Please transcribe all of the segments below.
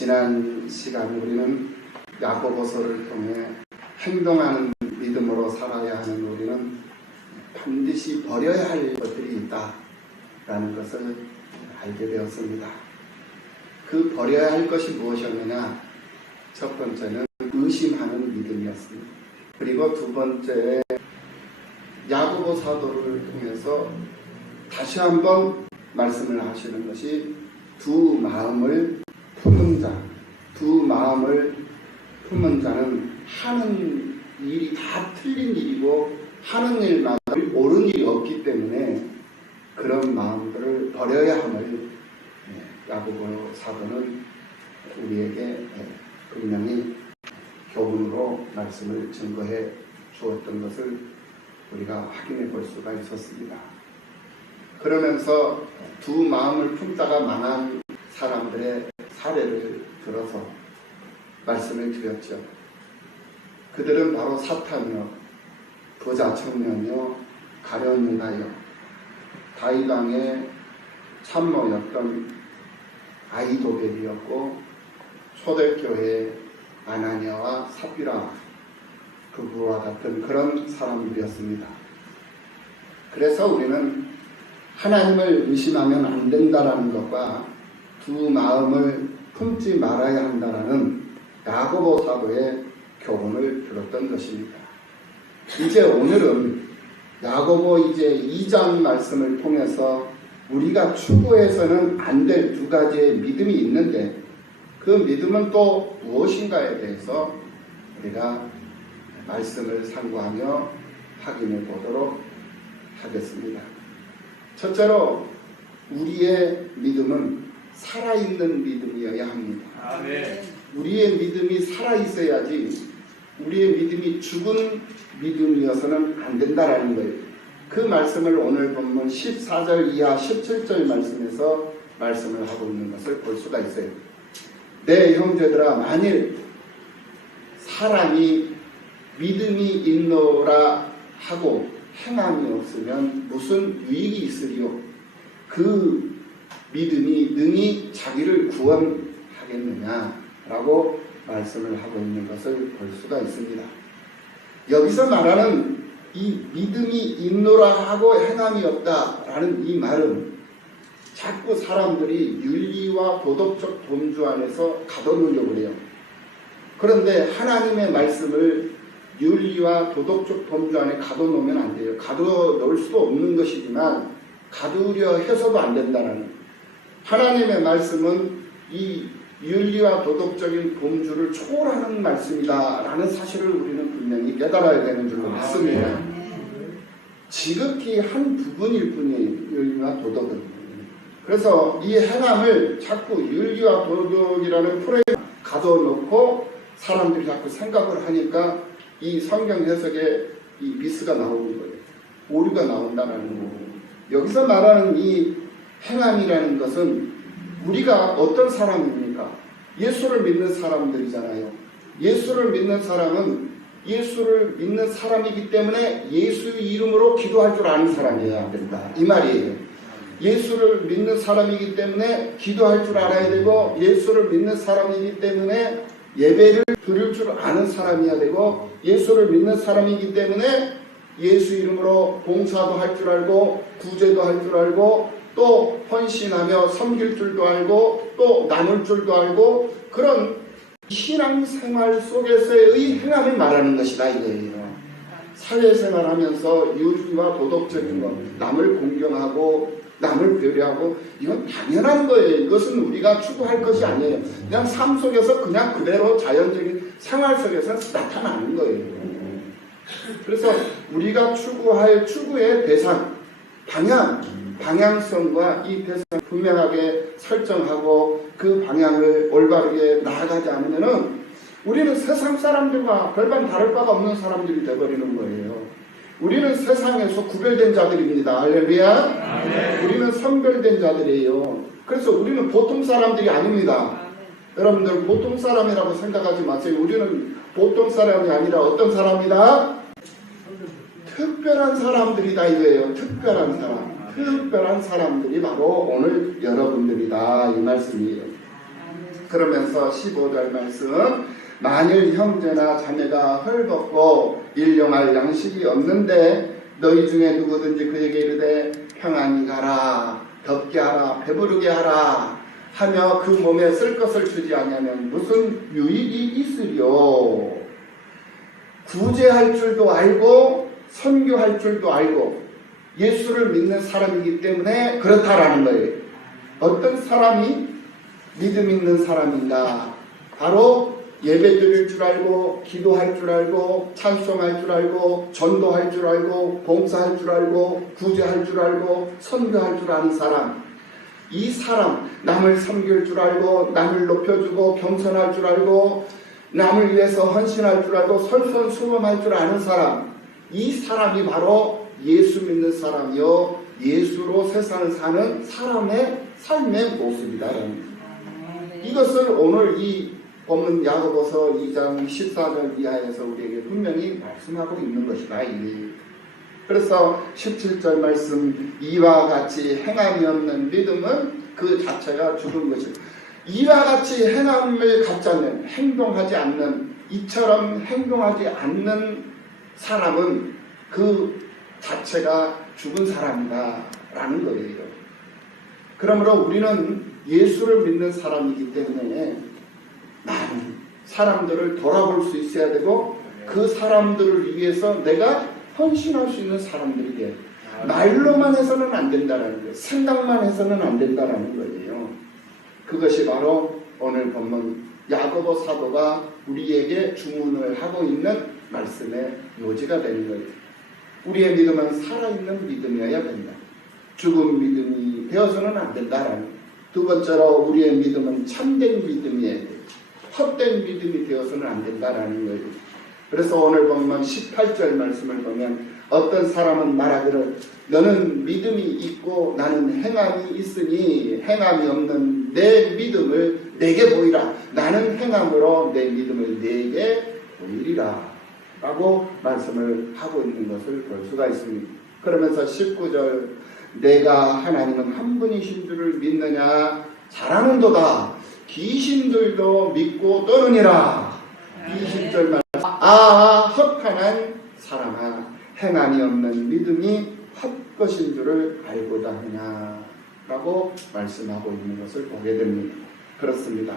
지난 시간 우리는 야고보서를 통해 행동하는 믿음으로 살아야 하는 우리는 반드시 버려야 할 것들이 있다라는 것을 알게 되었습니다. 그 버려야 할 것이 무엇이었느냐? 첫 번째는 의심하는 믿음이었습니다. 그리고 두 번째, 야고보 사도를 통해서 다시 한번 말씀을 하시는 것이 두 마음을 품은 자. 두 마음을 품은 자는 하는 일이 다 틀린 일이고 하는 일마다 옳은 일이 없기 때문에 그런 마음들을 버려야 함을 야고보 사도는 우리에게 분명히 교훈으로 말씀을 증거해 주었던 것을 우리가 확인해 볼 수가 있었습니다. 그러면서 두 마음을 품다가 망한 사람들의 사례를 들어서 말씀을 드렸죠. 그들은 바로 사탄이요, 부자 청년이요, 가룟 유다요, 다윗 왕의 참모였던 아히도벨이었고, 초대교회 아나니아와 삽비라 부부와 같은 그런 사람들이었습니다. 그래서 우리는 하나님을 의심하면 안 된다라는 것과 두 마음을 품지 말아야 한다라는 야고보 사도의 교훈을 들었던 것입니다. 이제 오늘은 야고보 이제 2장 말씀을 통해서 우리가 추구해서는 안 될 두 가지의 믿음이 있는데 그 믿음은 또 무엇인가에 대해서 우리가 말씀을 상고하며 확인해 보도록 하겠습니다. 첫째로 우리의 믿음은 살아있는 믿음이어야 합니다. 아멘. 우리의 믿음이 살아있어야지 우리의 믿음이 죽은 믿음이어서는 안 된다라는 거예요. 그 말씀을 오늘 본문 14절 이하 17절 말씀에서 말씀을 하고 있는 것을 볼 수가 있어요. 내 형제들아, 만일 사람이 믿음이 있노라 하고 행함이 없으면 무슨 유익이 있으리요? 그 믿음이 능히 자기를 구원하겠느냐라고 말씀을 하고 있는 것을 볼 수가 있습니다. 여기서 말하는 이 믿음이 있노라 하고 행함이 없다라는 이 말은 자꾸 사람들이 윤리와 도덕적 범주 안에서 가둬놓으려고 해요. 그런데 하나님의 말씀을 윤리와 도덕적 범주 안에 가둬놓으면 안 돼요. 가둬놓을 수도 없는 것이지만 가두려 해서도 안 된다는, 하나님의 말씀은 이 윤리와 도덕적인 범주를 초월하는 말씀이다 라는 사실을 우리는 분명히 깨달아야 되는 줄로 믿습니다. 지극히 한 부분일 뿐이에요, 윤리와 도덕은. 그래서 이 행함을 자꾸 윤리와 도덕이라는 프레임에 가둬놓고 사람들이 자꾸 생각을 하니까 이 성경 해석에 이 미스가 나오는 거예요. 오류가 나온다는 거고, 여기서 말하는 이 행함이라는 것은 우리가 어떤 사람입니까? 예수를 믿는 사람들이잖아요. 예수를 믿는 사람은 예수를 믿는 사람이기 때문에 예수의 이름으로 기도할 줄 아는 사람이어야 된다, 이 말이에요. 예수를 믿는 사람이기 때문에 기도할 줄 알아야 되고, 예수를 믿는 사람이기 때문에 예배를 드릴 줄 아는 사람이어야 되고, 예수를 믿는 사람이기 때문에 예수 이름으로 봉사도 할 줄 알고 구제도 할 줄 알고 또 헌신하며 섬길 줄도 알고 또 나눌 줄도 알고, 그런 신앙생활 속에서의 행함을 말하는 것이다 이거예요. 사회생활하면서 윤리와 도덕적인 것, 남을 공경하고 남을 배려하고, 이건 당연한 거예요. 이것은 우리가 추구할 것이 아니에요. 그냥 삶 속에서 그냥 그대로 자연적인 생활 속에서 나타나는 거예요. 그래서 우리가 추구할 추구의 대상, 방향성과 이 대상 분명하게 설정하고 그 방향을 올바르게 나아가지 않으면은 우리는 세상 사람들과 별반 다를 바가 없는 사람들이 되어버리는 거예요. 우리는 세상에서 구별된 자들입니다. 할렐루야. 네. 우리는 선별된 자들이에요. 그래서 우리는 보통 사람들이 아닙니다. 여러분들 보통 사람이라고 생각하지 마세요. 우리는 보통 사람이 아니라 어떤 사람이다? 특별한 사람들이다 이거예요. 특별한 사람. 특별한 사람들이 바로 오늘 여러분들이다 이 말씀이에요. 그러면서 15절 말씀, 만일 형제나 자매가 헐벗고 일용할 양식이 없는데 너희 중에 누구든지 그에게 이르되 평안히 가라, 덥게 하라, 배부르게 하라 하며 그 몸에 쓸 것을 주지 아니하면 무슨 유익이 있으리요. 구제할 줄도 알고 선교할 줄도 알고 예수를 믿는 사람이기 때문에 그렇다라는 거예요. 어떤 사람이 믿음 있는 사람인가? 바로 예배 드릴 줄 알고 기도할 줄 알고 찬송할 줄 알고 전도할 줄 알고 봉사할 줄 알고 구제할 줄 알고 선교할 줄 아는 사람. 이 사람, 남을 섬길 줄 알고 남을 높여주고 겸손할 줄 알고 남을 위해서 헌신할 줄 알고 솔선수범할 줄 아는 사람. 이 사람이 바로 예수 믿는 사람이요 예수로 세상을 사는 사람의 삶의 모습이다. 이것을 오늘 이 본문 야고보서 2장 14절 이하에서 우리에게 분명히 말씀하고 있는 것이다. 그래서 17절 말씀, 이와 같이 행함이 없는 믿음은 그 자체가 죽은 것이다. 이와 같이 행함을 갖자면 행동하지 않는, 이처럼 행동하지 않는 사람은 그 자체가 죽은 사람이다 라는 거예요. 그러므로 우리는 예수를 믿는 사람이기 때문에 많은 사람들을 돌아볼 수 있어야 되고 그 사람들을 위해서 내가 헌신할 수 있는 사람들이 돼. 말로만 해서는 안 된다는 거예요. 생각만 해서는 안 된다는 거예요. 그것이 바로 오늘 본문 야고보 사도가 우리에게 주문을 하고 있는 말씀의 요지가 되는 거예요. 우리의 믿음은 살아있는 믿음이어야 된다. 죽은 믿음이 되어서는 안 된다라는 거예요. 두 번째로 우리의 믿음은 참된 믿음이어야 돼요. 헛된 믿음이 되어서는 안 된다라는 거예요. 그래서 오늘 보면 18절 말씀을 보면 어떤 사람은 말하기를 너는 믿음이 있고 나는 행함이 있으니 행함이 없는 내 믿음을 내게 보이라. 나는 행함으로 내 믿음을 내게 보이리라 라고 말씀을 하고 있는 것을 볼 수가 있습니다. 그러면서 19절 내가 하나님은 한 분이신 줄을 믿느냐 잘하는도다. 귀신들도 믿고 떠느니라. 20절 말씀 헛간한 사람아 행함이 없는 믿음이 헛것인 줄을 알고다 하냐 라고 말씀하고 있는 것을 보게 됩니다. 그렇습니다.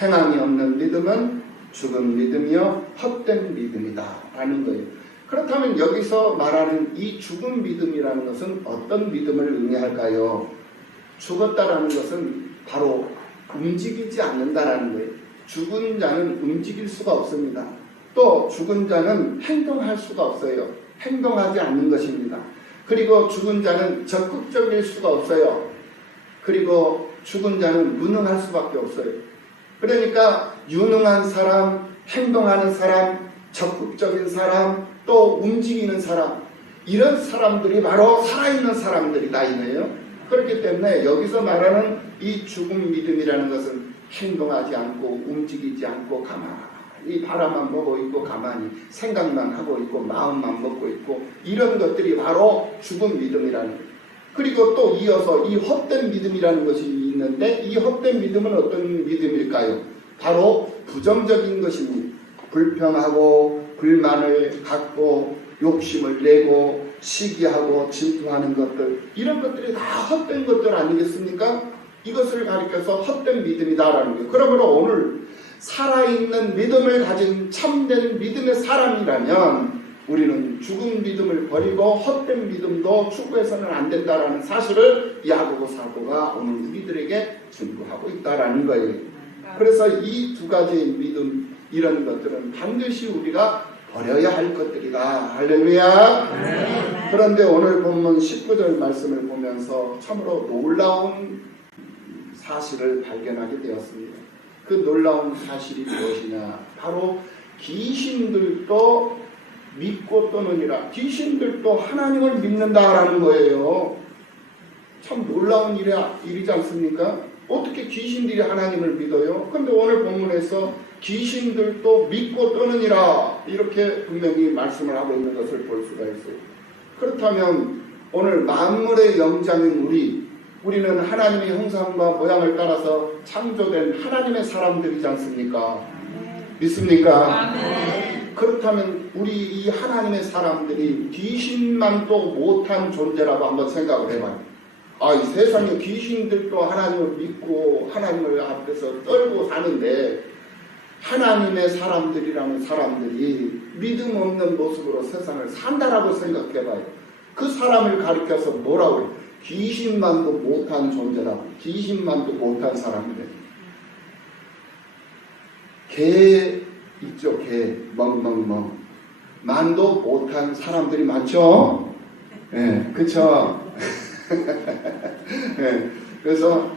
행함이 없는 믿음은 죽은 믿음이요 헛된 믿음이다 라는 거예요. 그렇다면 여기서 말하는 이 죽은 믿음이라는 것은 어떤 믿음을 의미할까요? 죽었다라는 것은 바로 움직이지 않는다라는 거예요. 죽은 자는 움직일 수가 없습니다. 또 죽은 자는 행동할 수가 없어요. 행동하지 않는 것입니다. 그리고 죽은 자는 적극적일 수가 없어요. 그리고 죽은 자는 무능할 수밖에 없어요. 그러니까 유능한 사람, 행동하는 사람, 적극적인 사람, 또 움직이는 사람, 이런 사람들이 바로 살아있는 사람들이다 이거예요. 그렇기 때문에 여기서 말하는 이 죽은 믿음이라는 것은 행동하지 않고 움직이지 않고 가만히 바라만 보고 있고 가만히 생각만 하고 있고 마음만 먹고 있고 이런 것들이 바로 죽은 믿음이라는 거예요. 그리고 또 이어서 이 헛된 믿음이라는 것이 있는데 이 헛된 믿음은 어떤 믿음일까요? 바로 부정적인 것입니다. 불평하고 불만을 갖고 욕심을 내고 시기하고 질투하는 것들, 이런 것들이 다 헛된 것들 아니겠습니까? 이것을 가리켜서 헛된 믿음이다라는 거예요. 그러므로 오늘 살아있는 믿음을 가진 참된 믿음의 사람이라면 우리는 죽은 믿음을 버리고 헛된 믿음도 추구해서는 안 된다라는 사실을 야고보 사도가 오늘 우리들에게 증거하고 있다라는 거예요. 그래서 이 두 가지의 믿음, 이런 것들은 반드시 우리가 버려야 할 것들이다. 할렐루야. 그런데 오늘 본문 19절 말씀을 보면서 참으로 놀라운 사실을 발견하게 되었습니다. 그 놀라운 사실이 무엇이냐? 바로 귀신들도 믿고 떠느니라. 귀신들도 하나님을 믿는다라는 거예요. 참 놀라운 일이지 않습니까? 어떻게 귀신들이 하나님을 믿어요? 근데 오늘 본문에서 귀신들도 믿고 떠느니라 이렇게 분명히 말씀을 하고 있는 것을 볼 수가 있어요. 그렇다면 오늘 만물의 영장인 우리 우리는 하나님의 형상과 모양을 따라서 창조된 하나님의 사람들이지 않습니까? 믿습니까? 그렇다면 우리 이 하나님의 사람들이 귀신만도 못한 존재라고 한번 생각을 해봐요. 이 세상에 귀신들도 하나님을 믿고 하나님을 앞에서 떨고 사는데 하나님의 사람들이라는 사람들이 믿음 없는 모습으로 세상을 산다라고 생각해봐요. 그 사람을 가리켜서 뭐라고 해요? 귀신만도 못한 존재라고. 귀신만도 못한 사람들. 개 있죠. 개 멍멍멍. 만도 못한 사람들이 많죠. 그쵸. 그래서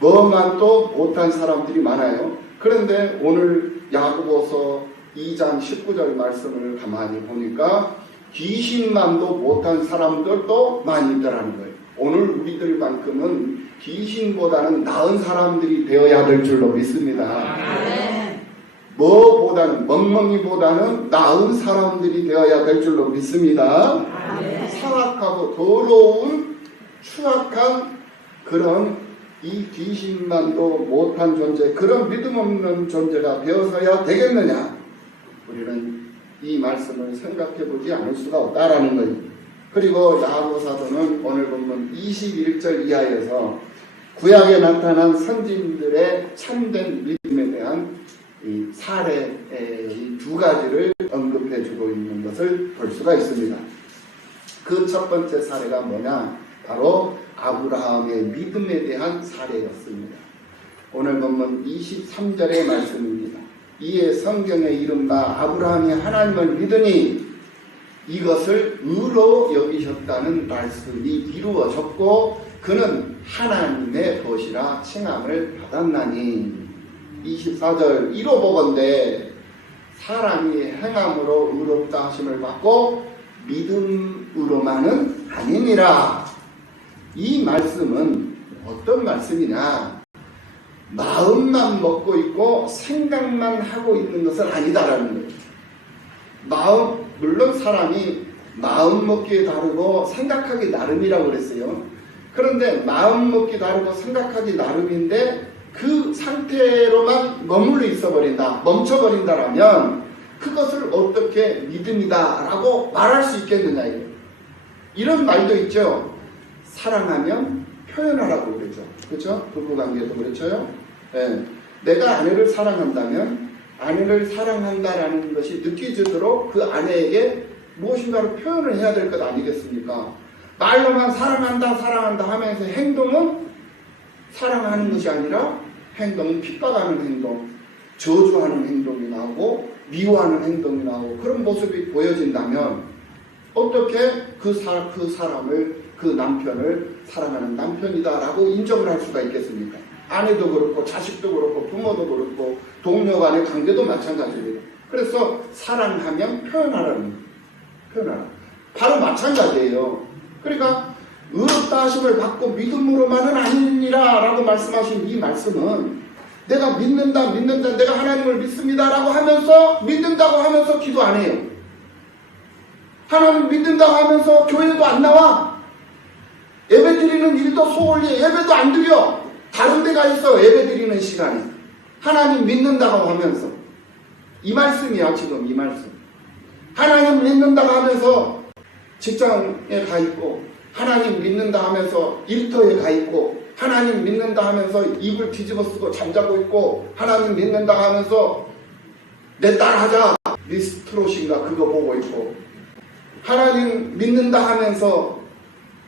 뭐만도 못한 사람들이 많아요. 그런데 오늘 야고보서 2장 19절 말씀을 가만히 보니까 귀신만도 못한 사람들도 많이 있더라는 거예요. 오늘 우리들만큼은 귀신보다는 나은 사람들이 되어야 될 줄로 믿습니다. 뭐보다는 멍멍이보다는 나은 사람들이 되어야 될 줄로 믿습니다. 사악하고 더러운 추악한 그런 이 귀신만도 못한 존재, 그런 믿음 없는 존재가 되어서야 되겠느냐? 우리는 이 말씀을 생각해 보지 않을 수가 없다라는 거예요. 그리고 야고보 사도는 오늘 본문 21절 이하에서 구약에 나타난 선진들의 참된 믿음에 대한 이 사례의 두 가지를 언급해 주고 있는 것을 볼 수가 있습니다. 그 첫 번째 사례가 뭐냐? 바로 아브라함의 믿음에 대한 사례였습니다. 오늘 본문 23절의 말씀입니다. 이에 성경에 이른바 아브라함이 하나님을 믿으니 이것을 의로 여기셨다는 말씀이 이루어졌고 그는 하나님의 것이라 칭함을 받았나니. 24절 이로 보건대 사람이 행함으로 의롭다 하심을 받고 믿음으로만은 아니니라. 이 말씀은 어떤 말씀이냐? 마음만 먹고 있고 생각만 하고 있는 것은 아니다라는 거예요. 물론 사람이 마음 먹기에 다르고 생각하기 나름이라고 그랬어요. 그런데 마음 먹기 다르고 생각하기 나름인데 그 상태로만 머물러 있어버린다, 멈춰버린다라면 그것을 어떻게 믿음이다라고 말할 수 있겠느냐. 이런 말도 있죠. 사랑하면 표현하라고 그러죠. 그렇죠? 부부관계도 그렇죠. 내가 아내를 사랑한다면 아내를 사랑한다라는 것이 느껴지도록 그 아내에게 무엇인가를 표현을 해야 될 것 아니겠습니까? 말로만 사랑한다 하면서 행동은 사랑하는 것이 아니라 행동은 핍박하는 행동, 저주하는 행동이 나오고 미워하는 행동이 나오고 그런 모습이 보여진다면 어떻게 그 사람을, 그 남편을 사랑하는 남편이다라고 인정을 할 수가 있겠습니까? 아내도 그렇고 자식도 그렇고 부모도 그렇고 동료 간의 관계도 마찬가지입니다. 그래서 사랑하면 표현하라. 바로 마찬가지예요. 그러니까 의롭다 하심을 받고 믿음으로만은 아니니라 라고 말씀하신 이 말씀은 내가 믿는다 내가 하나님을 믿습니다 라고 하면서 믿는다고 하면서 기도 안 해요. 하나님 믿는다고 하면서 교회도 안 나와. 예배 드리는 일도 소홀히 예배도 안 드려. 다른 데가 있어. 예배 드리는 시간에 하나님 믿는다고 하면서 이 말씀이야. 지금 이 말씀 하나님 믿는다고 하면서 직장에 가 있고 하나님 믿는다 하면서 일터에 가 있고 하나님 믿는다 하면서 입을 뒤집어 쓰고 잠자고 있고 하나님 믿는다 하면서 내 딸 하자 리스트롯인가 그거 보고 있고 하나님 믿는다 하면서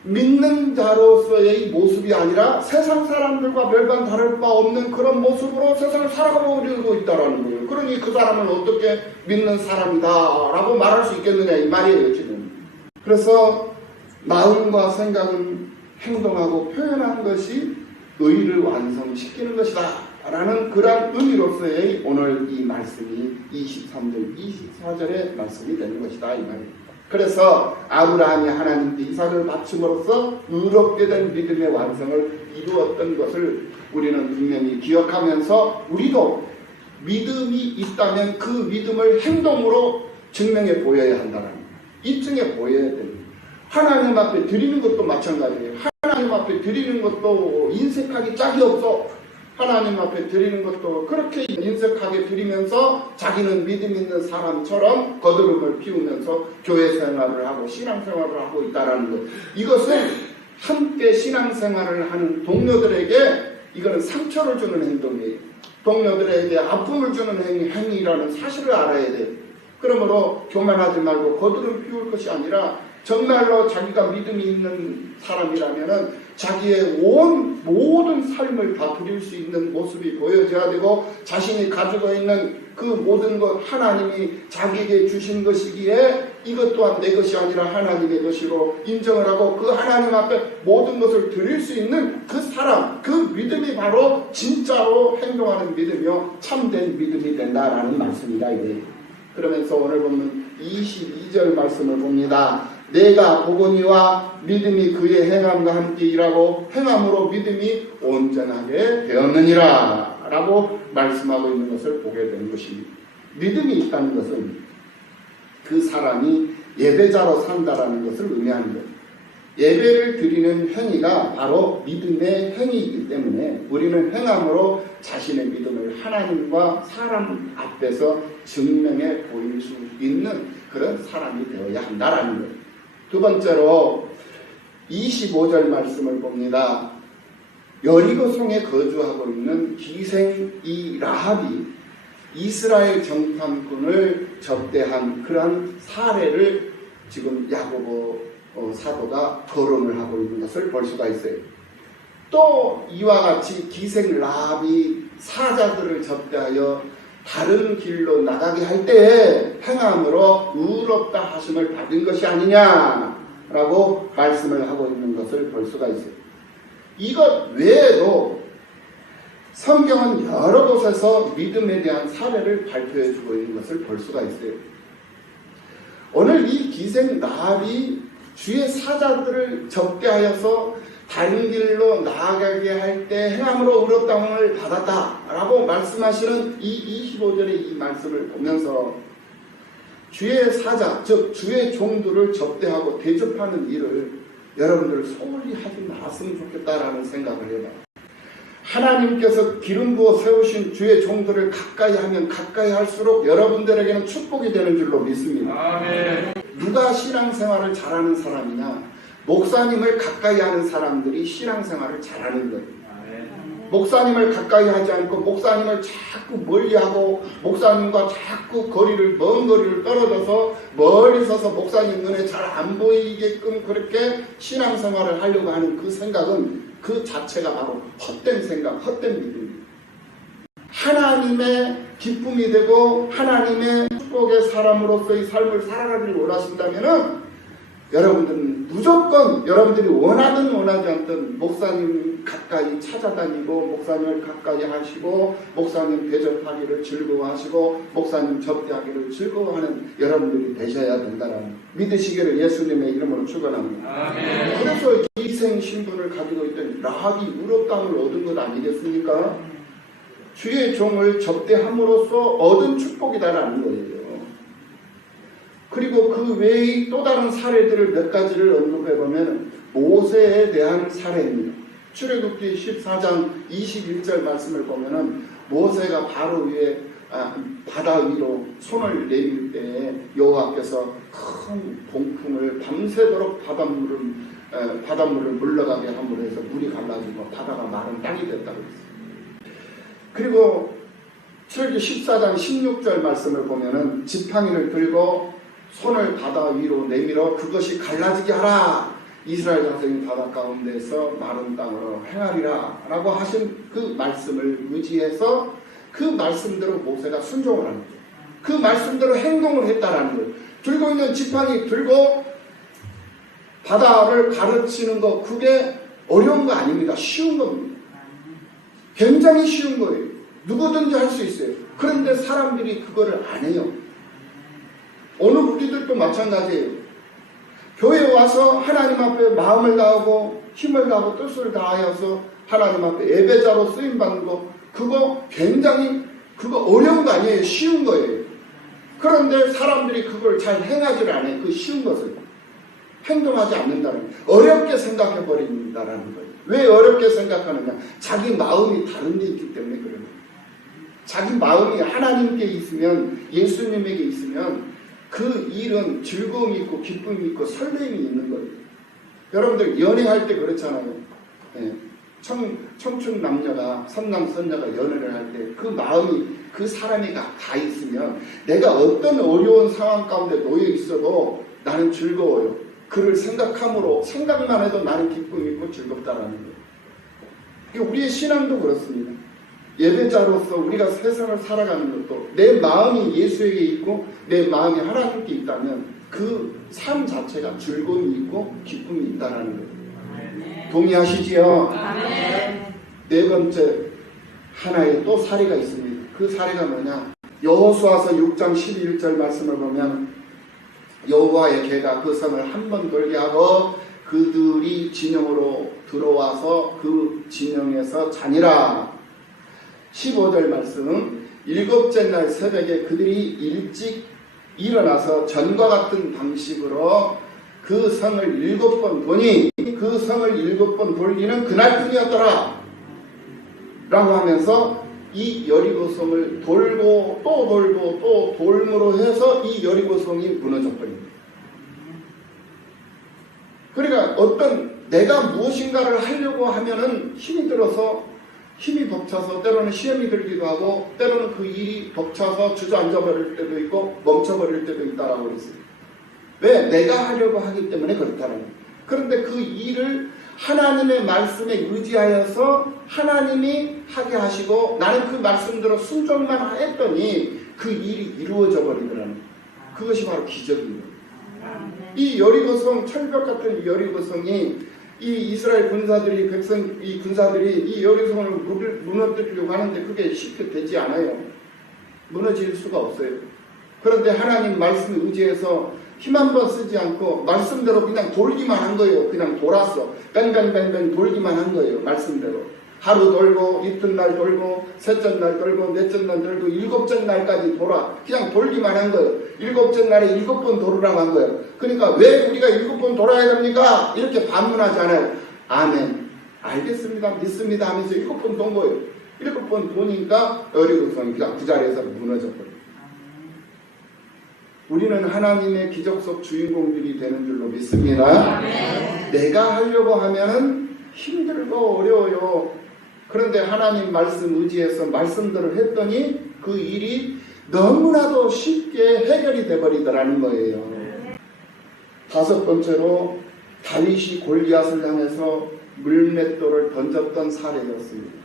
믿는 자로서의 모습이 아니라 세상 사람들과 별반 다를 바 없는 그런 모습으로 세상을 살아가고 있다라는 거예요. 그러니 그 사람을 어떻게 믿는 사람이다 라고 말할 수 있겠느냐 이 말이에요 지금. 그래서 마음과 생각은 행동하고 표현하는 것이 의를 완성시키는 것이다 라는 그러한 의미로서의 오늘 이 말씀이 23절 24절의 말씀이 되는 것이다 이 말입니다. 그래서 아브라함이 하나님께 이삭을 바침으로써 의롭게 된 믿음의 완성을 이루었던 것을 우리는 분명히 기억하면서 우리도 믿음이 있다면 그 믿음을 행동으로 증명해 보여야 한다는 거예요. 입증해 보여야 됩니다. 하나님 앞에 드리는 것도 마찬가지예요. 하나님 앞에 드리는 것도 인색하기 짝이 없어. 하나님 앞에 드리는 것도 그렇게 인색하게 드리면서 자기는 믿음 있는 사람처럼 거드름을 피우면서 교회 생활을 하고 신앙생활을 하고 있다는 것. 이것은 함께 신앙생활을 하는 동료들에게 이거는 상처를 주는 행동이에요. 동료들에게 아픔을 주는 행위라는 사실을 알아야 돼요. 그러므로 교만하지 말고 거드름 피울 것이 아니라 정말로 자기가 믿음이 있는 사람이라면은 자기의 모든 삶을 다 드릴 수 있는 모습이 보여져야 되고, 자신이 가지고 있는 그 모든 것 하나님이 자기에게 주신 것이기에 이것 또한 내 것이 아니라 하나님의 것이로 인정을 하고 그 하나님 앞에 모든 것을 드릴 수 있는 그 사람, 그 믿음이 바로 진짜로 행동하는 믿음이요 참된 믿음이 된다라는 말씀이다 이게. 그러면서 오늘 보면 22절 말씀을 봅니다. 내가 보거니와 믿음이 그의 행함과 함께 일하고 행함으로 믿음이 온전하게 되었느니라 라고 말씀하고 있는 것을 보게 되는 것입니다. 믿음이 있다는 것은 그 사람이 예배자로 산다라는 것을 의미하는 거예요. 예배를 드리는 행위가 바로 믿음의 행위이기 때문에 우리는 행함으로 자신의 믿음을 하나님과 사람 앞에서 증명해 보일 수 있는 그런 사람이 되어야 한다라는 거예요. 두 번째로 25절 말씀을 봅니다. 여리고 성에 거주하고 있는 기생 이 라합이 이스라엘 정탐꾼을 접대한 그러한 사례를 지금 야고보 사도가 거론을 하고 있는 것을 볼 수가 있어요. 또 이와 같이 기생 라합이 사자들을 접대하여 다른 길로 나가게 할 때에 행함으로 의롭다 하심을 받은 것이 아니냐라고 말씀을 하고 있는 것을 볼 수가 있어요. 이것 외에도 성경은 여러 곳에서 믿음에 대한 사례를 발표해 주고 있는 것을 볼 수가 있어요. 오늘 이 기생 라합이 주의 사자들을 접대하여서 다른 길로 나아가게 할 때 행함으로 의롭다함을 받았다라고 말씀하시는 이 25절의 이 말씀을 보면서 주의 사자, 즉 주의 종들을 접대하고 대접하는 일을 여러분들 소홀히 하지 말았으면 좋겠다라는 생각을 해봐요. 하나님께서 기름 부어 세우신 주의 종들을 가까이 하면 가까이 할수록 여러분들에게는 축복이 되는 줄로 믿습니다. 아멘. 누가 신앙생활을 잘하는 사람이냐? 목사님을 가까이 하는 사람들이 신앙생활을 잘하는 거예요. 목사님을 가까이 하지 않고 목사님을 자꾸 멀리하고 목사님과 자꾸 먼 거리를 떨어져서 멀리 서서 목사님 눈에 잘 안 보이게끔 그렇게 신앙생활을 하려고 하는 그 생각은 그 자체가 바로 헛된 생각, 헛된 믿음입니다. 하나님의 기쁨이 되고 하나님의 축복의 사람으로서의 삶을 살아가기를 원하신다면은 여러분들은 무조건 여러분들이 원하든 원하지 않든 목사님 가까이 찾아다니고 목사님을 가까이 하시고 목사님 대접하기를 즐거워하시고 목사님 접대하기를 즐거워하는 여러분들이 되셔야 된다는 믿으시기를 예수님의 이름으로 축원합니다. 아멘. 그래서 기생 신분을 가지고 있던 라합이 의롭다함을 얻은 것 아니겠습니까? 주의 종을 접대함으로써 얻은 축복이다라는 거예요. 그리고 그 외의 또 다른 사례들을 몇 가지를 언급해보면 모세에 대한 사례입니다. 출애굽기 14장 21절 말씀을 보면은 모세가 바로 위에 바다 위로 손을 내밀 때에 여호와께서 큰 동풍을 밤새도록 바닷물을 물러가게 함으로 해서 물이 갈라지고 바다가 마른 땅이 됐다고 했어요. 그리고 출애굽기 14장 16절 말씀을 보면은 지팡이를 들고 손을 바다 위로 내밀어 그것이 갈라지게 하라. 이스라엘 자손이 바다 가운데서 마른 땅으로 행하리라 라고 하신 그 말씀을 의지해서 그 말씀대로 모세가 순종을 하는 거예요. 그 말씀대로 행동을 했다라는 거예요. 들고 있는 지팡이 들고 바다를 가르치는 거 그게 어려운 거 아닙니다. 쉬운 겁니다. 굉장히 쉬운 거예요. 누구든지 할 수 있어요. 그런데 사람들이 그거를 안 해요. 오늘 우리들도 마찬가지예요. 교회에 와서 하나님 앞에 마음을 다하고 힘을 다하고 뜻을 다하여서 하나님 앞에 예배자로 쓰임받는 거 그거 굉장히 어려운 거 아니에요. 쉬운 거예요. 그런데 사람들이 그걸 잘 행하지를 않아요. 그 쉬운 것을. 행동하지 않는다는 거예요. 어렵게 생각해 버린다라는 거예요. 왜 어렵게 생각하느냐? 자기 마음이 다른 데 있기 때문에 그래요. 자기 마음이 하나님께 있으면, 예수님에게 있으면 그 일은 즐거움이 있고 기쁨이 있고 설렘이 있는 거예요. 여러분들 연애할 때 그렇잖아요. 네. 청춘 남녀가, 선남 선녀가 연애를 할 때 그 마음이 그 사람이가 다 있으면 내가 어떤 어려운 상황 가운데 놓여 있어도 나는 즐거워요. 그를 생각함으로, 생각만 해도 나는 기쁨이 있고 즐겁다라는 거예요. 우리의 신앙도 그렇습니다. 예배자로서 우리가 세상을 살아가는 것도 내 마음이 예수에게 있고 내 마음이 하나님께 있다면 그 삶 자체가 즐거움이 있고 기쁨이 있다라는 거예요. 동의하시지요? 네 번째, 하나의 또 사례가 있습니다. 그 사례가 뭐냐? 여호수아서 6장 11절 말씀을 보면 여호와의 개가 그 성을 한 번 돌게 하고 그들이 진영으로 들어와서 그 진영에서 자니라. 15절 말씀, 일곱째 날 새벽에 그들이 일찍 일어나서 전과 같은 방식으로 그 성을 7번 보니 그 성을 7번 돌기는 그날뿐이었더라 라고 하면서 이 여리고성을 돌고 또 돌고 또 돌므로 해서 이 여리고성이 무너져 버립니다. 그러니까 어떤 내가 무엇인가를 하려고 하면은 힘이 들어서 힘이 벅차서 때로는 시험이 들기도 하고 때로는 그 일이 벅차서 주저앉아 버릴 때도 있고 멈춰버릴 때도 있다라고 그랬어요. 왜? 내가 하려고 하기 때문에 그렇다는 거예요. 그런데 그 일을 하나님의 말씀에 의지하여서 하나님이 하게 하시고 나는 그 말씀대로 순종만 했더니 그 일이 이루어져 버리더라는 거예요. 그것이 바로 기적입니다. 이 여리고성, 철벽 같은 여리고성이 이 이스라엘 군사들이 이 군사들이 이 여리고성을 무너뜨리려고 하는데 그게 쉽게 되지 않아요. 무너질 수가 없어요. 그런데 하나님 말씀 의지해서 힘 한 번 쓰지 않고 말씀대로 그냥 돌기만 한 거예요. 그냥 돌았어. 뱅뱅뱅뱅 돌기만 한 거예요. 말씀대로. 하루 돌고 이튿날 돌고 셋째 날 돌고 넷째 날 돌고 일곱째 날까지 돌아. 그냥 돌기만 한 거예요. 일곱째 날에 7번 돌으라고 한 거예요. 그러니까 왜 우리가 7번 돌아야 됩니까? 이렇게 반문하지 않아요. 아멘. 알겠습니다. 믿습니다 하면서 7번 돈 거예요. 7번 도니까 여리고성이 그냥 그 자리에서 무너져 버려요. 우리는 하나님의 기적 속 주인공들이 되는 줄로 믿습니다. 내가 하려고 하면은 힘들고 어려워요. 그런데 하나님 말씀 의지해서 말씀대로 했더니 그 일이 너무나도 쉽게 해결이 돼버리더라는 거예요. 다섯 번째로 다윗이 골리앗을 향해서 물맷돌을 던졌던 사례였습니다.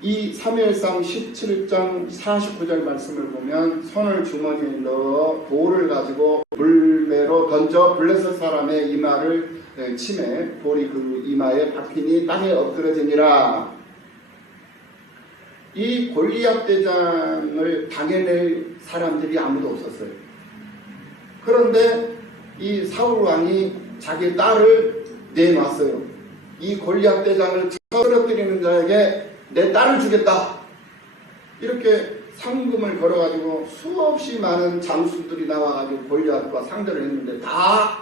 이 사무엘상 17장 49절 말씀을 보면 손을 주머니에 넣어 돌을 가지고 물매로 던져 블레셋 사람의 이마를 치매 돌이 그 이마에 박히니 땅에 엎드러지니라. 이 골리앗 대장을 당해낼 사람들이 아무도 없었어요. 그런데 이 사울 왕이 자기 딸을 내놨어요. 이 골리앗 대장을 쓰러뜨리는 자에게 내 딸을 주겠다. 이렇게 상금을 걸어가지고 수없이 많은 장수들이 나와가지고 골리앗과 상대를 했는데 다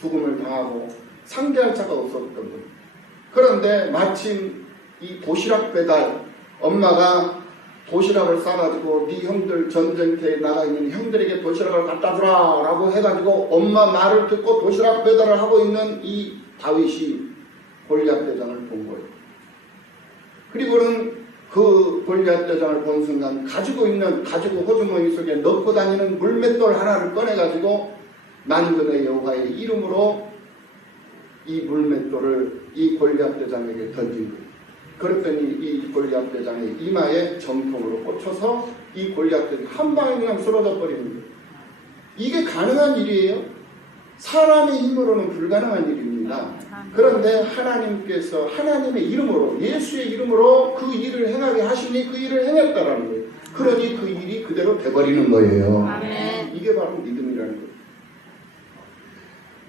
죽음을 당하고 상대할 자가 없었던 거예요. 그런데 마침 이 도시락 배달, 엄마가 도시락을 싸가지고 네 형들 전쟁터에 나가 있는 형들에게 도시락을 갖다 주라 라고 해가지고 엄마 말을 듣고 도시락 배달을 하고 있는 이 다윗이 골리앗 대장을 본 거예요. 그리고는 그 골리앗 대장을 본 순간 가지고 호주머니 속에 넣고 다니는 물맷돌 하나를 꺼내가지고 만군의 여호와의 이름으로 이 물맷돌을 이 골리앗 대장에게 던진 거예요. 그랬더니 이 골리앗 대장의 이마에 정통으로 꽂혀서 이 골리앗 대장이 한 방에 그냥 쓰러져 버리는 거예요. 이게 가능한 일이에요? 사람의 힘으로는 불가능한 일입니다. 그런데 하나님께서 하나님의 이름으로 예수의 이름으로 그 일을 행하게 하시니 그 일을 행했다라는 거예요. 그러니 그 일이 그대로 돼버리는 거예요. 아멘. 이게 바로 믿음이라는 거예요.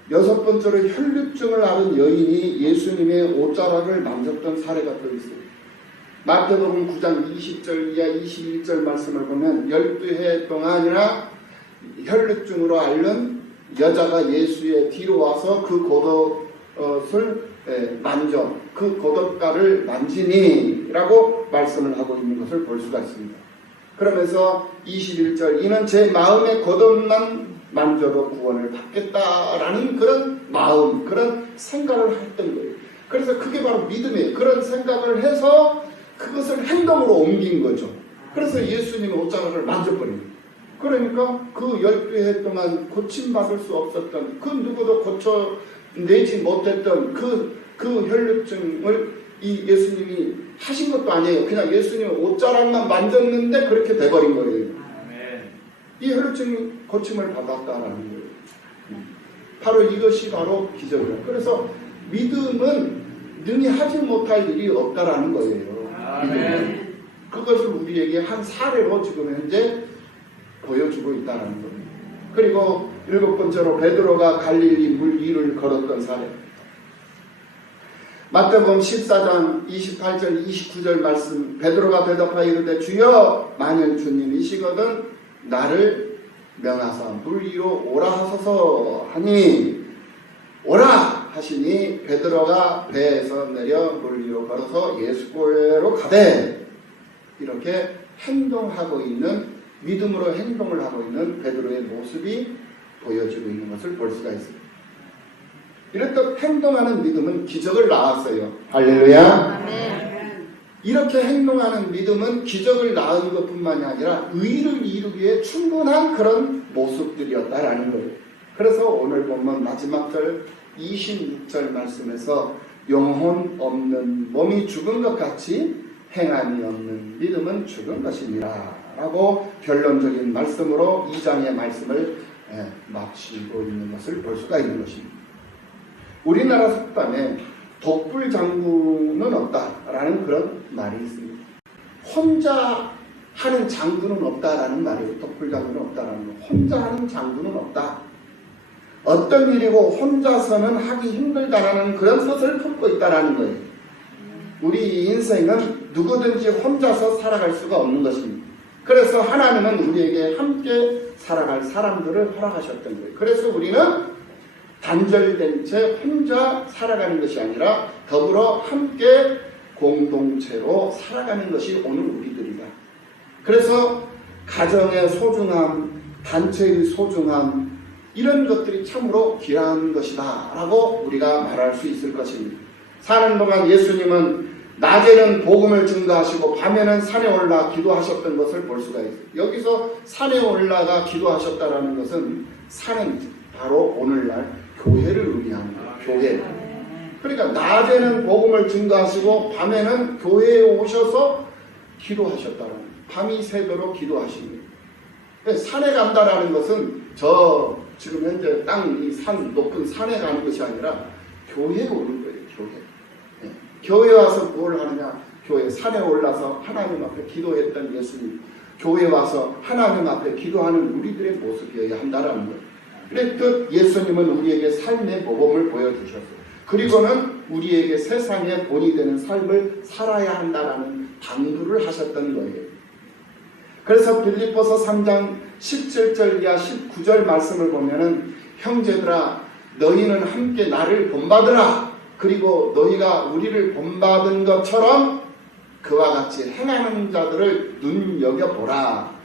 여섯 번째로 혈류증을 앓은 여인이 예수님의 옷자락을 만졌던 사례가 또 있어요. 마태복음 9장 20절 이하 21절 말씀을 보면 12해 동안이나 혈류증으로 앓는 여자가 예수의 뒤로 와서 그 겉옷을 만져 그 겉옷가를 만지니 라고 말씀을 하고 있는 것을 볼 수가 있습니다. 그러면서 21절 이는 제 마음의 겉옷만 만져도 구원을 받겠다라는 그런 마음, 그런 생각을 했던 거예요. 그래서 그게 바로 믿음이에요. 그런 생각을 해서 그것을 행동으로 옮긴 거죠. 그래서 예수님의 옷자락을 만져버린 거예요. 그러니까 그 12해 동안 고침받을 수 없었던, 그 누구도 고쳐내지 못했던 그 혈루증을 이 예수님이 하신 것도 아니에요. 그냥 예수님의 옷자락만 만졌는데 그렇게 돼버린 거예요. 이 혈루증이 고침을 받았다라는 거예요. 바로 이것이 바로 기적이에요. 그래서 믿음은 능히 하지 못할 일이 없다라는 거예요. 믿음은. 그것을 우리에게 한 사례로 지금 현재 보여주고 있다는 거예요. 그리고 7번째로 베드로가 갈릴리 물 위를 걸었던 사례. 마태복음 14장 28절 29절 말씀. 베드로가 대답하여 이르되 주여 만일 주님이시거든 나를 명하사 물 위로 오라 하소서 하니 오라 하시니 베드로가 배에서 내려 물 위로 걸어서 예수께로 가되 이렇게 행동하고 있는, 믿음으로 행동을 하고 있는 베드로의 모습이 보여지고 있는 것을 볼 수가 있습니다. 이렇게 행동하는 믿음은 기적을 낳았어요. 할렐루야. 아멘. 이렇게 행동하는 믿음은 기적을 낳은 것뿐만이 아니라 의를 이루기에 충분한 그런 모습들이었다라는 거예요. 그래서 오늘 보면 마지막 절 26절 말씀에서 영혼 없는 몸이 죽은 것 같이 행함이 없는 믿음은 죽은 것이니라 라고 결론적인 말씀으로 2장의 말씀을 마치고 있는 것을 볼 수가 있는 것입니다. 우리나라 속담에 독불장군은 없다라는 그런 말이 있습니다. 혼자 하는 장군은 없다라는 말이에요. 독불장군은 없다라는 거. 혼자 하는 장군은 없다. 어떤 일이고 혼자서는 하기 힘들다라는 그런 뜻을 품고 있다라는 거예요. 우리 인생은 누구든지 혼자서 살아갈 수가 없는 것입니다. 그래서 하나님은 우리에게 함께 살아갈 사람들을 허락하셨던 거예요. 그래서 우리는 단절된 채 혼자 살아가는 것이 아니라 더불어 함께 공동체로 살아가는 것이 오늘 우리들이다. 그래서 가정의 소중함, 단체의 소중함, 이런 것들이 참으로 귀한 것이다 라고 우리가 말할 수 있을 것입니다. 사는 동안 예수님은 낮에는 복음을 증거하시고 밤에는 산에 올라 기도하셨던 것을 볼 수가 있어요. 여기서 산에 올라가 기도하셨다는 것은 산은 바로 오늘날 교회를 의미합니다. 교회. 그러니까 낮에는 복음을 증거하시고 밤에는 교회에 오셔서 기도하셨다는 거예요. 밤이 새도록 기도하신 거예요. 산에 간다라는 것은 저 지금 현재 땅 이 산 높은 산에 가는 것이 아니라 교회에 오는 거예요. 교회. 교회 와서 뭘 하느냐? 교회 산에 올라서 하나님 앞에 기도했던 예수님, 교회 와서 하나님 앞에 기도하는 우리들의 모습이어야 한다라는 거예요. 그래서 예수님은 우리에게 삶의 모범을 보여주셨어요. 그리고는 우리에게 세상의 본이 되는 삶을 살아야 한다라는 당부를 하셨던 거예요. 그래서 빌립보서 3장 17절 이하 19절 말씀을 보면은 형제들아 너희는 함께 나를 본받으라. 그리고 너희가 우리를 본받은 것처럼 그와 같이 행하는 자들을 눈여겨보라.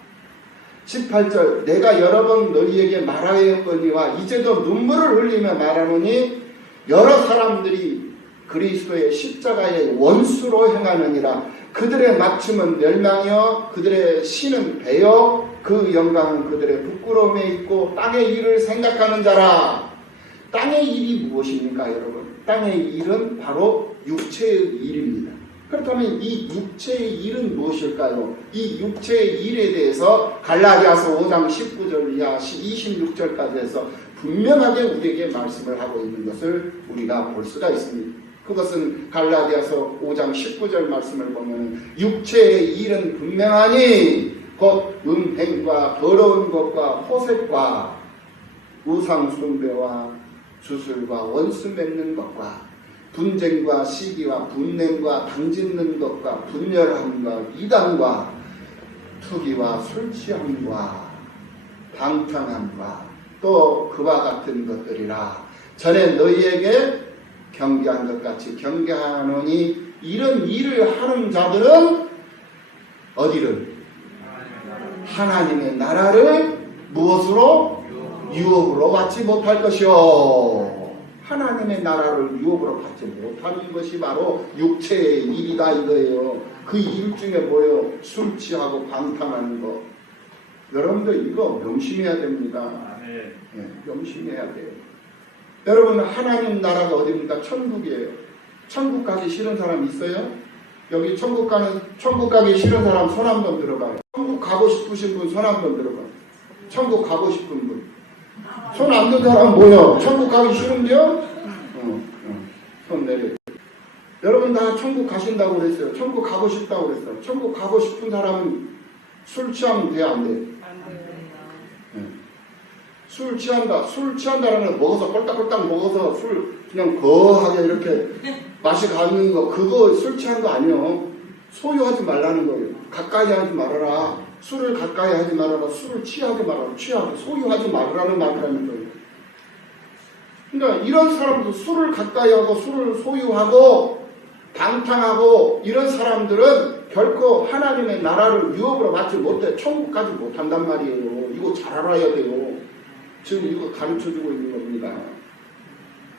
18절 내가 여러 번 너희에게 말하였거니와 이제도 눈물을 흘리며 말하노니 여러 사람들이 그리스도의 십자가의 원수로 행하느니라. 그들의 맞춤은 멸망이요 그들의 신은 배요 그 영광은 그들의 부끄러움에 있고 땅의 일을 생각하는 자라. 땅의 일이 무엇입니까 여러분? 땅의 일은 바로 육체의 일입니다. 그렇다면 이 육체의 일은 무엇일까요? 이 육체의 일에 대해서 갈라디아서 5장 19절 이하 26절까지 해서 분명하게 우리에게 말씀을 하고 있는 것을 우리가 볼 수가 있습니다. 그것은 갈라디아서 5장 19절 말씀을 보면 육체의 일은 분명하니 곧 음행과 더러운 것과 호색과 우상 숭배와 주술과 원수 맺는 것과 분쟁과 시기와 분냄과 당짓는 것과 분열함과 이단과 투기와 술 취함과 방탕함과 또 그와 같은 것들이라. 전에 너희에게 경계한 것 같이 경계하노니 이런 일을 하는 자들은 어디를? 하나님의 나라를 무엇으로? 유업으로 받지 못할 것이요. 하나님의 나라를 유업으로 받지 못하는 것이 바로 육체의 일이다 이거예요. 그 일 중에 뭐예요? 술 취하고 방탕하는 거. 여러분들 이거 명심해야 됩니다. 네, 명심해야 돼요. 여러분 하나님 나라가 어디입니까? 천국이에요. 천국 가기 싫은 사람 있어요? 여기 천국 가기 싫은 사람 손 한번 들어봐요. 천국 가고 싶으신 분 손 한번 들어봐요. 천국 가고 싶은 분. 손 안 든 사람 뭐요? 천국 가기 싫은데요? 손 내려. 여러분 다 천국 가신다고 그랬어요. 천국 가고 싶다고 그랬어요. 천국 가고 싶은 사람은 술 취하면 돼요? 안 돼요? 술 취한다. 술 취한다는 건 먹어서 꼴딱꼴딱 먹어서 술 그냥 거하게 이렇게 맛이 가는 거 그거 술 취한 거 아니에요. 소유하지 말라는 거예요. 가까이 하지 말아라. 술을 가까이 하지 말아라. 술을 취하지 말아라. 취하게 소유하지 말라는 말이라는 거예요. 그러니까 이런 사람도 술을 가까이 하고 술을 소유하고 방탕하고 이런 사람들은 결코 하나님의 나라를 유업으로 받지 못해 천국까지 못한단 말이에요. 이거 잘 알아야 돼요. 지금 이거 가르쳐주고 있는 겁니다.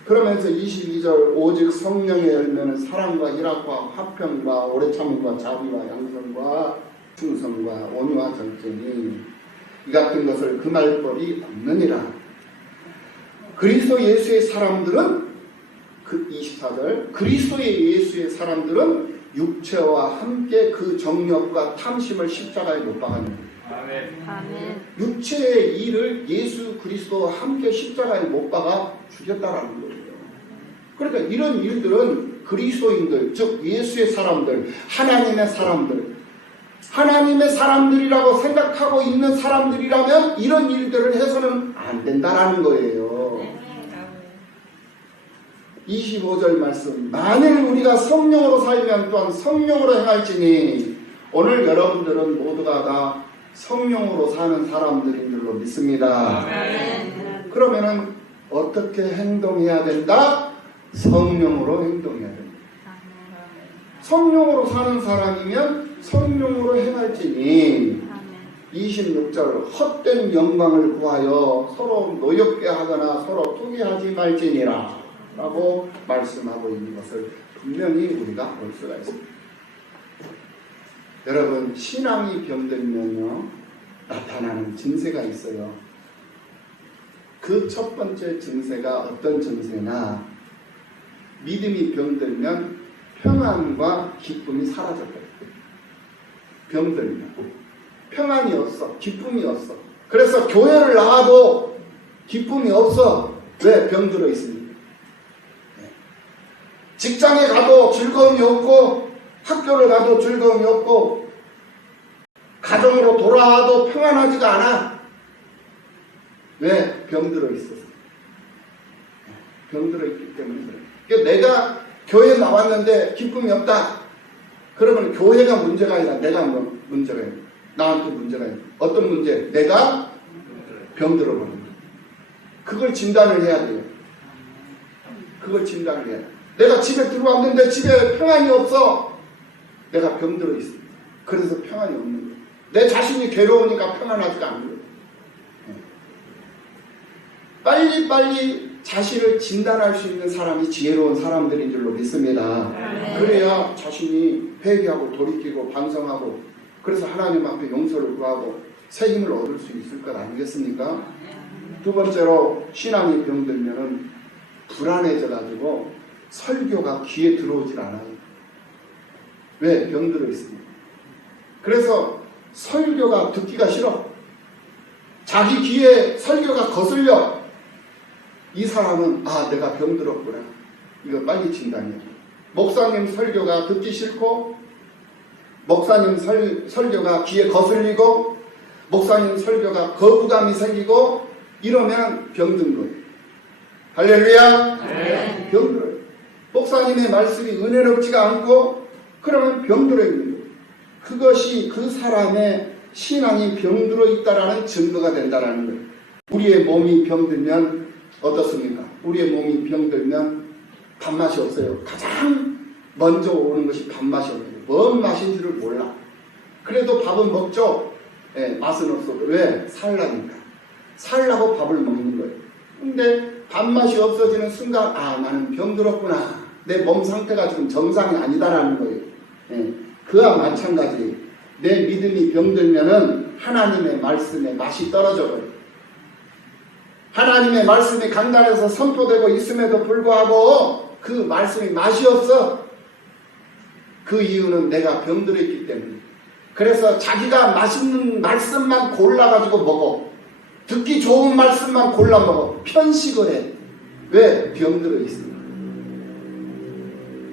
그러면서 22절 오직 성령의 열매는 사랑과 희락과 화평과 오래 참음과 자비와 양선과 충성과 온유와 절제니 이 같은 것을 금할 법이 없느니라. 그리스도 예수의 사람들은 그 24절 그리스도의 예수의 사람들은 육체와 함께 그 정욕과 탐심을 십자가에 못 박았느니라. 아멘. 육체의 일을 예수 그리스도와 함께 십자가에 못 박아 죽였다라는 거예요. 그러니까 이런 일들은 그리스도인들, 즉 예수의 사람들, 하나님의 사람들이라고 생각하고 있는 사람들이라면 이런 일들을 해서는 안 된다라는 거예요. 25절 말씀. 만일 우리가 성령으로 살면 또한 성령으로 행할지니. 오늘 여러분들은 모두가 다 성령으로 사는 사람들인 줄로 믿습니다. 그러면은 어떻게 행동해야 된다? 성령으로 행동해야 됩니다. 성령으로 사는 사람이면 성령으로 행할지니. 26절 헛된 영광을 구하여 서로 노엽게 하거나 서로 투기하지 말지니라 라고 말씀하고 있는 것을 분명히 우리가 볼 수가 있습니다. 여러분 신앙이 병들면요 나타나는 증세가 있어요. 그 첫 번째 증세가 어떤 증세나 믿음이 병들면 평안과 기쁨이 사라져버려요. 병들면 평안이 없어. 기쁨이 없어. 그래서 교회를 나와도 기쁨이 없어. 왜? 병들어 있으니까. 직장에 가도 즐거움이 없고 학교를 가도 즐거움이 없고 가정으로 돌아와도 평안하지가 않아. 왜? 병들어 있어서. 병들어 있기 때문에 그래. 그러니까 내가 교회에 나왔는데 기쁨이 없다. 그러면 교회가 문제가 아니라 내가 문제가 있는 거야. 나한테 문제가 있는 거야. 어떤 문제? 내가 병들어 버린 거야. 그걸 진단을 해야 돼요. 그걸 진단을 해야 돼. 내가 집에 들어왔는데 집에 평안이 없어. 내가 병들어 있어. 그래서 평안이 없는 거야. 내 자신이 괴로우니까 평안하지가 않는 거야. 빨리빨리 자신을 진단할 수 있는 사람이 지혜로운 사람들인 줄로 믿습니다. 그래야 자신이 회개하고 돌이키고 반성하고 그래서 하나님 앞에 용서를 구하고 새 힘을 얻을 수 있을 것 아니겠습니까? 두 번째로 신앙이 병들면은 불안해져 가지고 설교가 귀에 들어오질 않아요. 왜? 병들어 있습니다. 그래서 설교가 듣기가 싫어. 자기 귀에 설교가 거슬려. 이 사람은 내가 병들었구나. 이거 빨리 진단이야. 목사님 설교가 듣기 싫고 목사님 설교가 귀에 거슬리고 목사님 설교가 거부감이 생기고 이러면 병든 거예요. 할렐루야. 네. 병들어요. 목사님의 말씀이 은혜롭지가 않고 그러면 병들어 있는 거예요. 그것이 그 사람의 신앙이 병들어 있다라는 증거가 된다라는 거예요. 우리의 몸이 병들면 어떻습니까? 우리의 몸이 병들면 밥맛이 없어요. 가장 먼저 오는 것이 밥맛이 없어요. 뭔 맛인지를 몰라. 그래도 밥은 먹죠. 예, 맛은 없어도. 왜? 살라니까. 살라고 밥을 먹는 거예요. 근데 밥맛이 없어지는 순간 아, 나는 병들었구나. 내 몸 상태가 지금 정상이 아니다라는 거예요. 예, 그와 마찬가지. 내 믿음이 병들면은 하나님의 말씀에 맛이 떨어져 버려요. 하나님의 말씀이 강단에서 선포되고 있음에도 불구하고 그 말씀이 맛이 없어. 그 이유는 내가 병들어 있기 때문에. 그래서 자기가 맛있는 말씀만 골라가지고 먹어. 듣기 좋은 말씀만 골라 먹어. 편식을 해. 왜? 병들어 있으니까.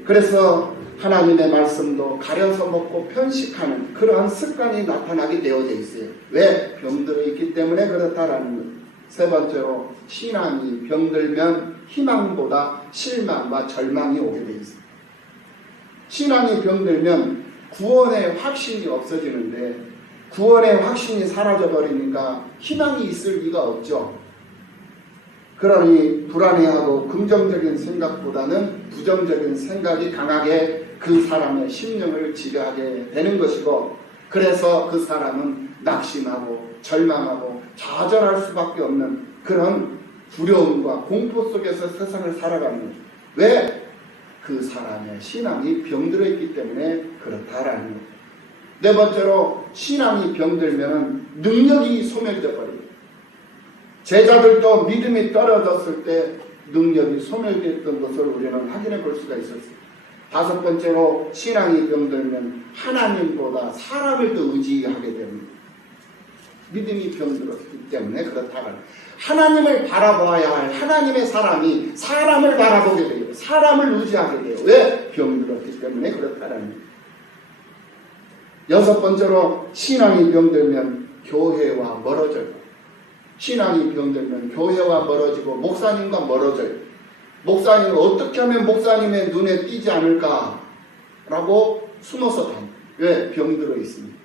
그래서 하나님의 말씀도 가려서 먹고 편식하는 그러한 습관이 나타나게 되어져 있어요. 왜? 병들어 있기 때문에 그렇다라는 거예요. 세 번째로 신앙이 병들면 희망보다 실망과 절망이 오게 되어 있습니다. 신앙이 병들면 구원의 확신이 없어지는데 구원의 확신이 사라져버리니까 희망이 있을 리가 없죠. 그러니 불안해하고 긍정적인 생각보다는 부정적인 생각이 강하게 그 사람의 심령을 지배하게 되는 것이고, 그래서 그 사람은 낙심하고 절망하고 좌절할 수밖에 없는 그런 두려움과 공포 속에서 세상을 살아가는 거죠. 왜? 그 사람의 신앙이 병들어 있기 때문에 그렇다라는 거죠. 네 번째로 신앙이 병들면 능력이 소멸되어 버립니다. 제자들도 믿음이 떨어졌을 때 능력이 소멸됐던 것을 우리는 확인해 볼 수가 있었습니다. 다섯 번째로 신앙이 병들면 하나님보다 사람을 더 의지하게 됩니다. 믿음이 병들었기 때문에 그렇다고. 하나님을 바라봐야 할 하나님의 사람이 사람을 바라보게 돼요. 사람을 의지하게 돼요. 왜? 병들었기 때문에 그렇다는 거예요. 여섯 번째로 신앙이 병들면 교회와 멀어져요. 신앙이 병들면 교회와 멀어지고 목사님과 멀어져요. 목사님은 어떻게 하면 목사님의 눈에 띄지 않을까? 라고 숨어서 다녀요. 왜? 병들어 있습니다.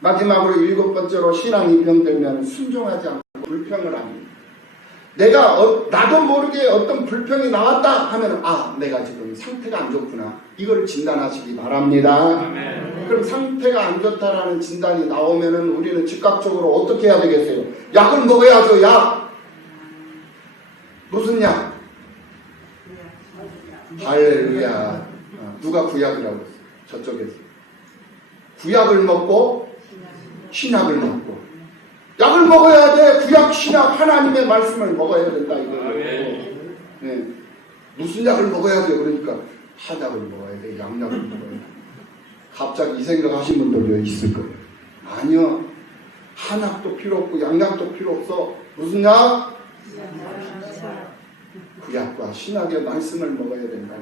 마지막으로 일곱 번째로 신앙이 병들면 순종하지 않고 불평을 합니다. 나도 모르게 어떤 불평이 나왔다 하면 아, 내가 지금 상태가 안 좋구나. 이걸 진단하시기 바랍니다. 아멘. 그럼 상태가 안 좋다라는 진단이 나오면은 우리는 즉각적으로 어떻게 해야 되겠어요? 약을 먹어야죠. 약. 무슨 약? 할렐루야. 누가 구약이라고 했어요? 저쪽에서. 구약을 먹고 신약을 먹고. 약을 먹어야 돼. 구약, 신약, 하나님의 말씀을 먹어야 된다 이거예요. 네. 무슨 약을 먹어야 돼? 그러니까 한약을 먹어야 돼. 양약을 먹어야 돼. 갑자기 이 생각하신 분들 왜 있을 거예요? 아니요. 한약도 필요 없고 양약도 필요 없어. 무슨 약? 구약과 신약의 말씀을 먹어야 된다.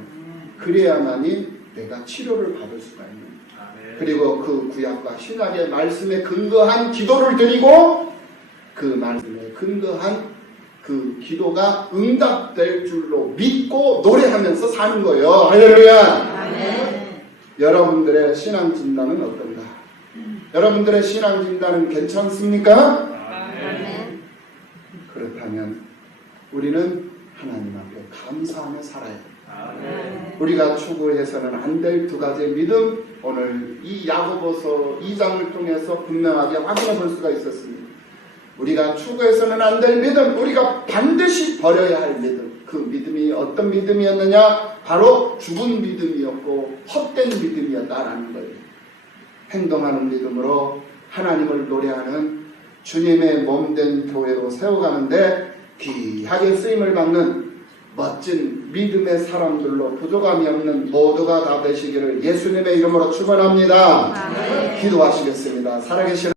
그래야만이 내가 치료를 받을 수가 있는 거예요. 그리고 그 구약과 신약의 말씀에 근거한 기도를 드리고 그 말씀에 근거한 그 기도가 응답될 줄로 믿고 노래하면서 사는 거예요. 할렐루야. 여러분들의 신앙 진단은 어떤가? 여러분들의 신앙 진단은 괜찮습니까? 그렇다면 우리는 하나님 앞에 감사하며 살아야 돼요. 우리가 추구해서는 안 될 두 가지의 믿음, 오늘 이 야고보서 2장을 통해서 분명하게 확인해 볼 수가 있었습니다. 우리가 추구해서는 안 될 믿음, 우리가 반드시 버려야 할 믿음, 그 믿음이 어떤 믿음이었느냐? 바로 죽은 믿음이었고 헛된 믿음이었다라는 거예요. 행동하는 믿음으로 하나님을 노래하는 주님의 몸된 교회로 세워가는데 귀하게 쓰임을 받는 멋진 믿음의 사람들로 부족함이 없는 모두가 다 되시기를 예수님의 이름으로 축원합니다. 기도하시겠습니다. 살아계신